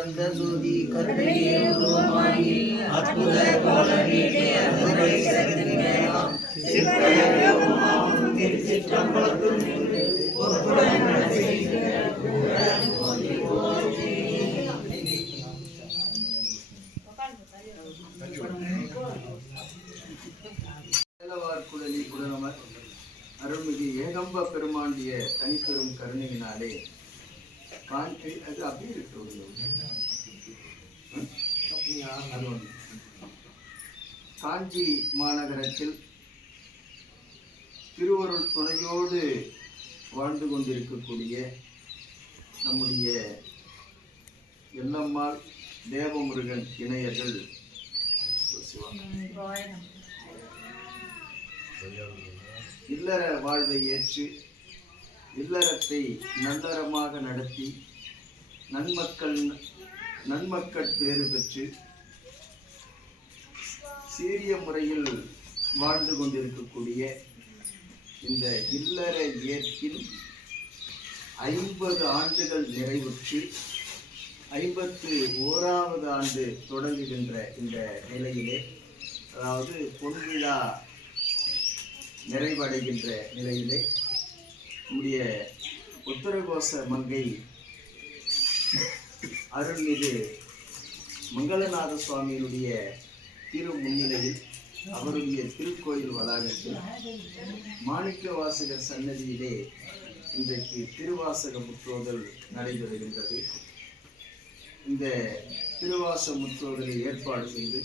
அந்த ஜோதி கருணை உருவமாகி அற்புத கோலநீடே அருளை சிறந்திருக்கலாம் சிற்பயமாகும் திருச்சிற்றம்பலத்துள் நின்று பொறுப்புடன் நடத்தியிருக்கிற கூறன் போற்றி போற்றி வேலவார்குழலி குடலமர் அருள்மிகு ஏகம்ப பெருமாண்டிய தனிப்பெரும் கருணையினாலே காஞ்சி அது அப்படியே இருக்கு ஒரு ம்? அது ஒண்ணு. காஞ்சி மாநகரத்தில் திருவருள் துணையோடு வாழ்ந்து கொண்டிருக்கக்கூடிய நம்முடைய எல்லம்மாள் தேவமுருகன் இணையர்கள் இல்லற வாழ்வை ஏற்று இல்லறத்தை நல்லறமாக நடத்தி நன்மக்கள் நன்மக்கள் பேறு பெற்று சீரிய முறையில் வாழ்ந்து கொண்டிருக்கக்கூடிய இந்த இல்லற ஏற்பில் ஐம்பது ஆண்டுகள் நிறைவுற்று ஐம்பத்து ஓராவது ஆண்டு தொடங்குகின்ற இந்த நிலையிலே அதாவது பொன்விழா நிறைவடைகின்ற நிலையிலே நம்முடைய உத்தரகோச மங்கை அருள்மிகு மங்களநாத சுவாமியினுடைய திரு முன்னிலையில் அவருடைய திருக்கோயில் வளாகத்தில் மாணிக்க வாசகர் சன்னதியிலே இன்றைக்கு திருவாசக முற்றோதல் நடைபெறுகின்றது. இந்த திருவாச முற்றோதலை ஏற்பாடு செய்து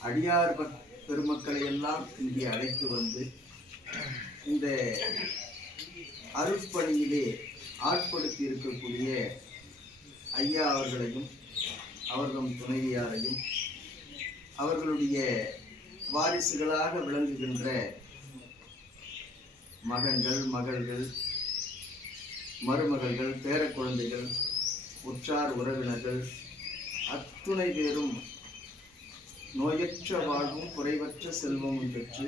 அடியார் பக்- பெருமக்களை எல்லாம் இங்கே அழைத்து வந்து இந்த அருட்பணியிலே ஆட்படுத்தி இருக்கக்கூடிய ஐயா அவர்களையும் அவர்தம் துணைவியாரையும் அவர்களுடைய வாரிசுகளாக விளங்குகின்ற மகன்கள் மகள்கள் மருமகள்கள் பேரக்குழந்தைகள் உற்றார் உறவினர்கள் அத்துணை பேரும் நோயற்ற வாழ்வும் குறைவற்ற செல்வமும் பெற்று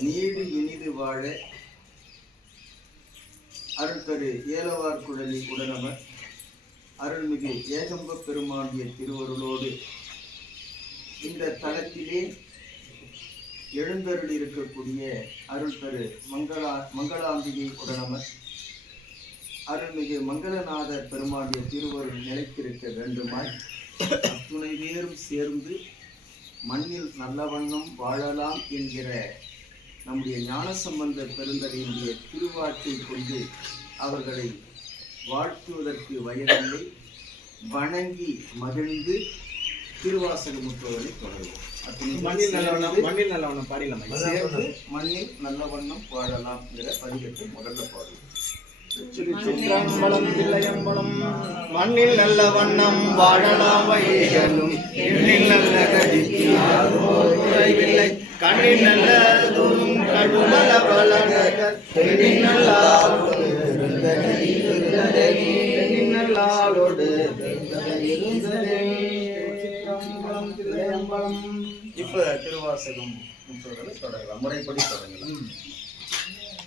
நீடு இனிது வாழ அருட்கரு ஏலவார் குழலி உடனவர். அருள்மிகு ஏகம்ப பெருமாண்டிய திருவருளோடு இந்த தலத்திலே எழுந்தருள் இருக்கக்கூடிய அருள்தரு மங்களா மங்களாம்பிகை உடனமர் அருள்மிகு மங்களநாத பெருமாளிய திருவருள் நிலைத்திருக்க வேண்டுமாய் அத்துணை பேரும் சேர்ந்து மண்ணில் நல்ல வண்ணம் வாழலாம் என்கிற நம்முடைய ஞானசம்பந்த பெருந்தகையினுடைய திருவாக்கை கொண்டு அவர்களை வாழ்த்துவதற்கு வயதில்லை. வணங்கி மகிழ்ந்து திருவாசக முற்றோதலை தொடருவோம். மண்ணில் நல்லவண்ணம் மண்ணில் நல்லவண்ணம் சேர்ந்து மண்ணில் நல்ல வண்ணம் வாழலாம்ங்கிற பதிகத்தை முதல்ல பாடுவோம். திருச்சிற்றம்பலம் தில்லையம்பலம். மண்ணில் நல்ல வண்ணம் வாழலாம் வைகலும் எண்ணில் நல்ல குறைவில்லை. கண்ணில் நல்ல தூரும் கழுநல வளர்கள் பெண்ணின் தில்லையம்பலம் இப்ப திருவாசகம் முற்றோதலை தொடங்கலாம் முறைப்படி தொடங்கலாம்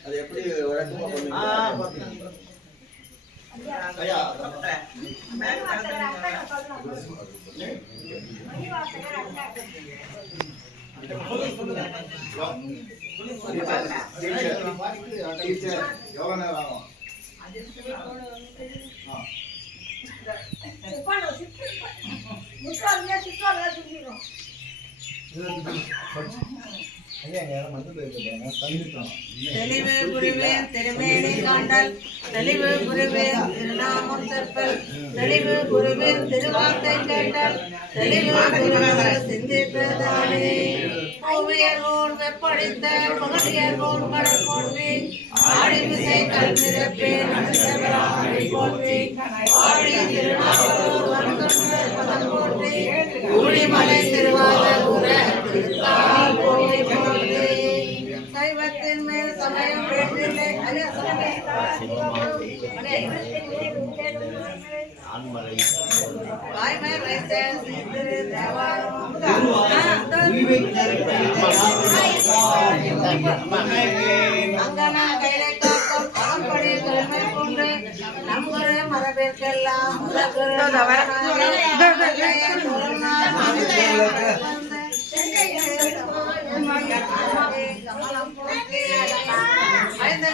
அது எப்படி வழக்கமா பண்ணுவீங்க? டீச்சர் எவ்வளோ தெளிவு குருவேன் திருமேனி காண்டல். தெளிவு குருவேன் திருநாமம் செப்பல் தெளிவு குருவேன் திருவார்த்தை கேட்டல். தெளிவு குருவர் சிந்திப்பதானே ஓவியர்கோன் வெப்படித்த பகடியர்கோன் கடல் போற்றி ஆடி விசை கல்விரப்பேன் ஆடி போற்றி ஐந்த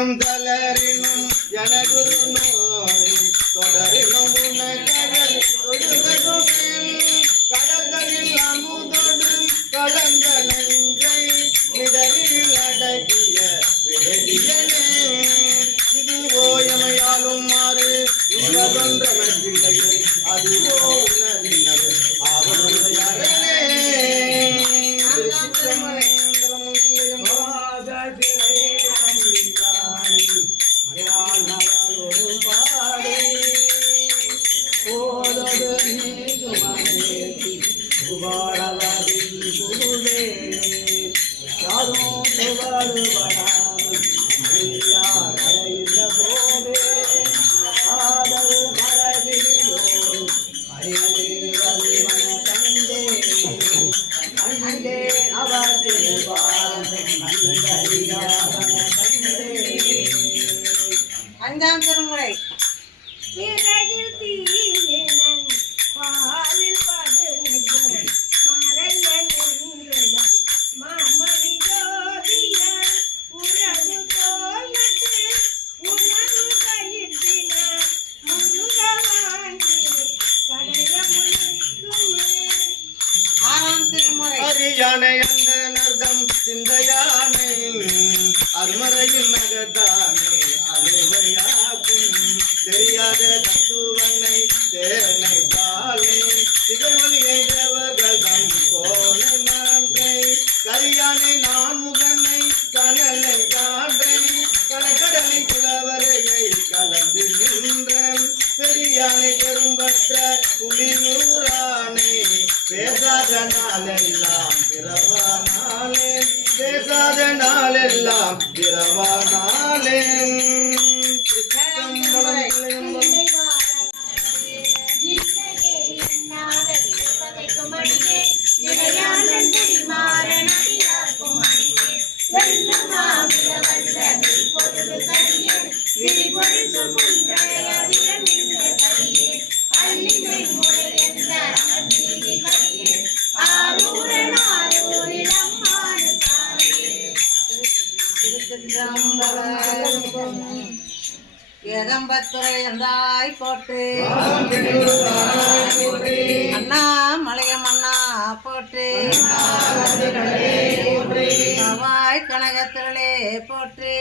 இடரினும் சிந்தையானை அருமறையில் துறை தந்தாய் போற்று அண்ணா மலையம் அண்ணா போற்று வாய் கனகத்திரளே போற்று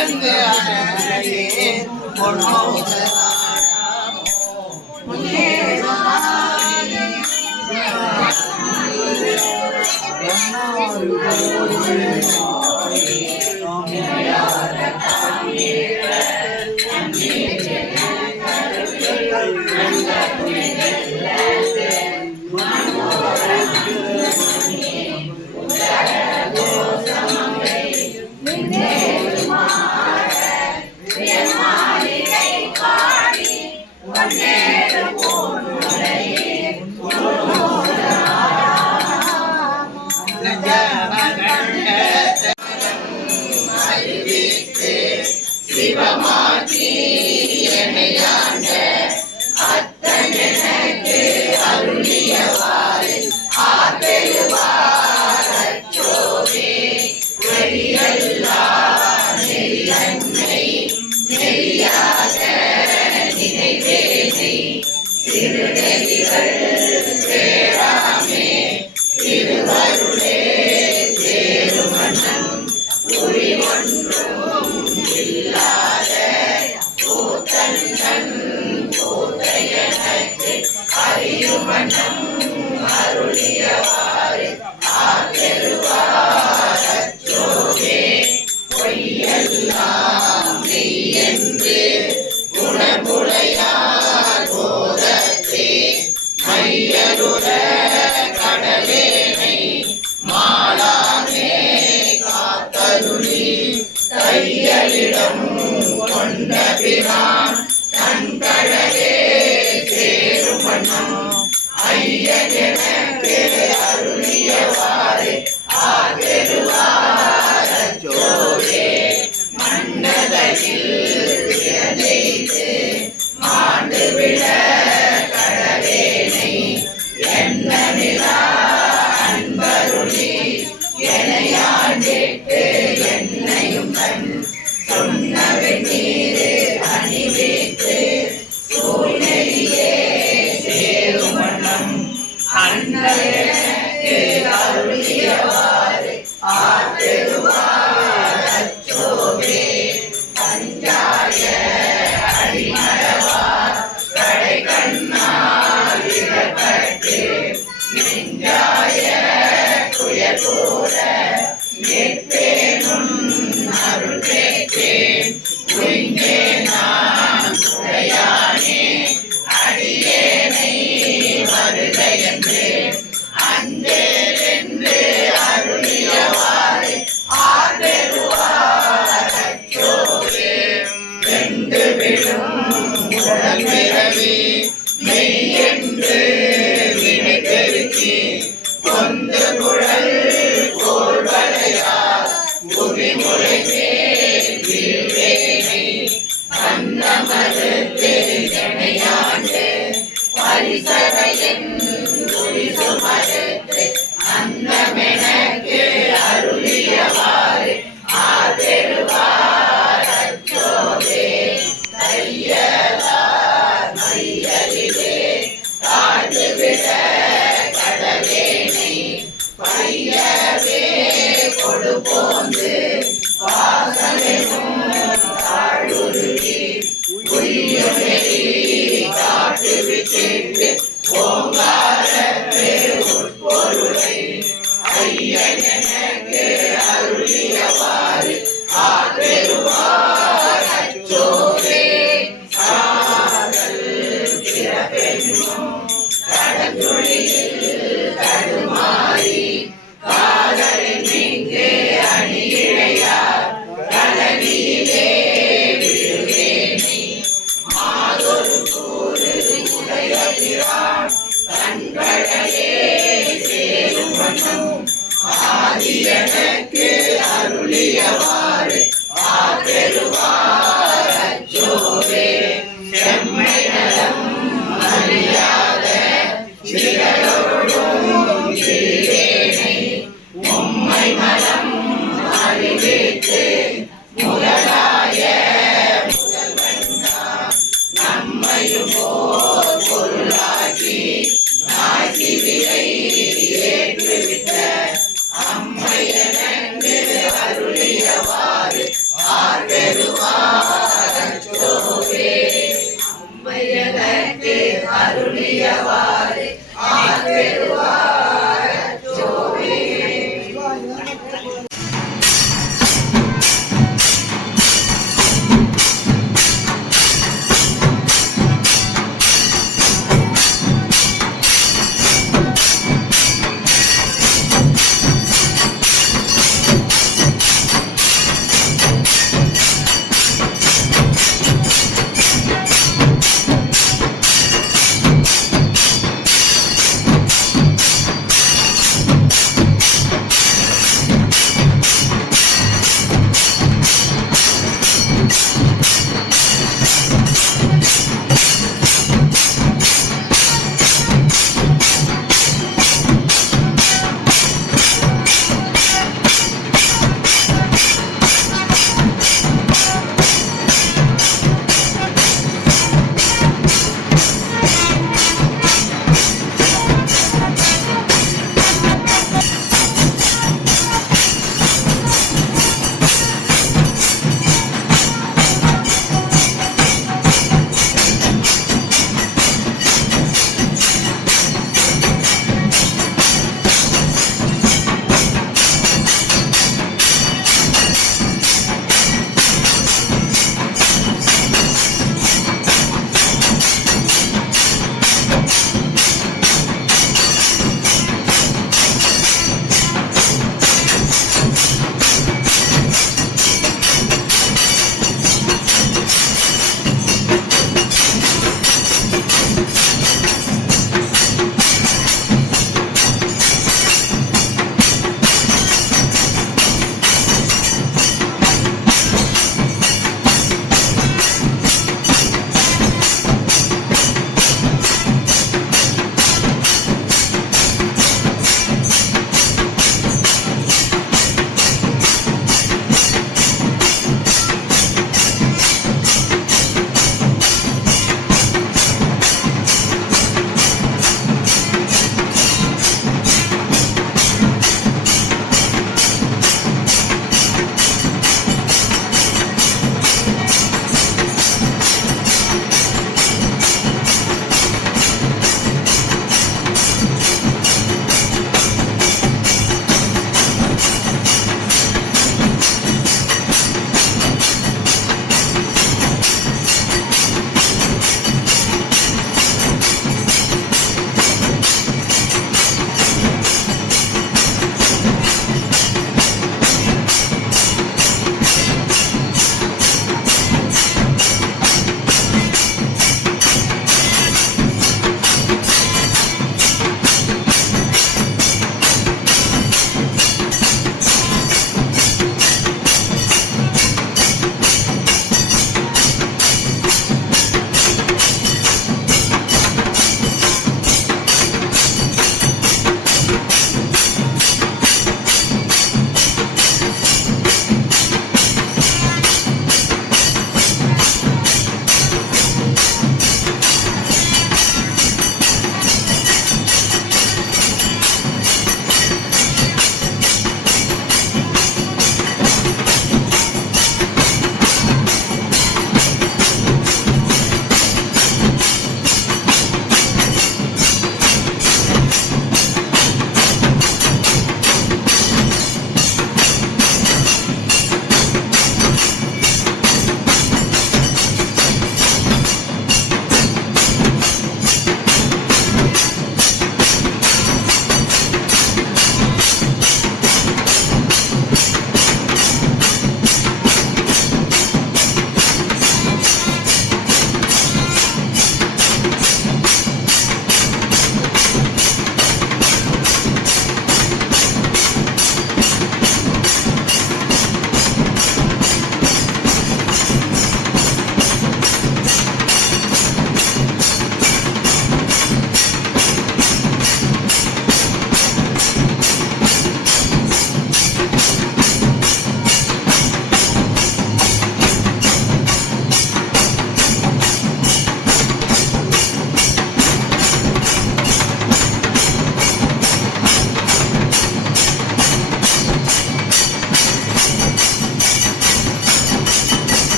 பிறந்து அழகையே ஐயனே பிறவி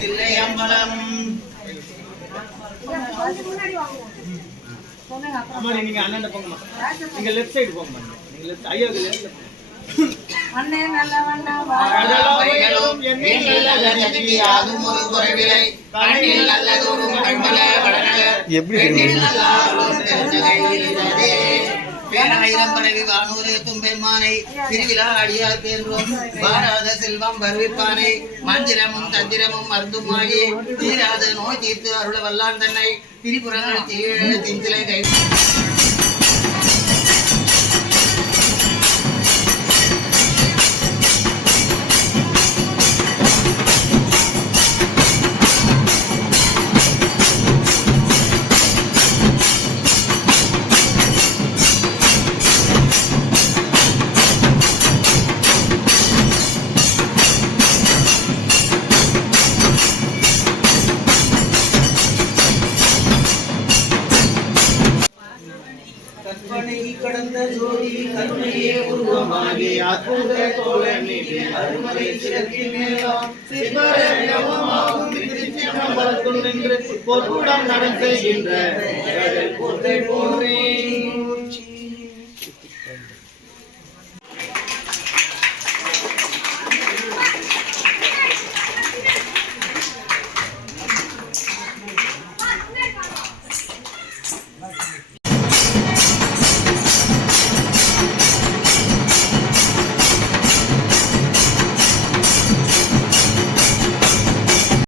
தில்லை அம்பலம் முன்னாடி வாங்க அம்மா நீங்க அண்ணன் போங்கம்மா. நீங்க லெஃப்ட் சைடு போங்கம்மா. நீங்க லெஃப்ட் ஐயாவுக்கு லெஃப்ட் அண்ணே நல்ல வண்ணா வைகளும் எண்ணில் நல்ல கதிக்கு யாதும் ஒரு குறைவில்லை. கண்ணில் நல்லதொரும் கண்மல வடநகர் பெண்ணில் நல்லாரும் பெருந்தகையிலே பேராயிரம் பரவி வானூரே தும்பெருமானை திருவிழா அடியார் பேன்றோம் வாராத செல்வம் வருவிப்பானை. மந்திரமும் தந்திரமும் மருந்துமாகி தீராத நோய் தீர்த்து அருள வல்லான் தன்னை. திரிபுரங்கள் தீழ திந்திலை கை திருச்சிற்றம்பலத்துள் நடந்து பொற்குடம் போற்றி போற்றி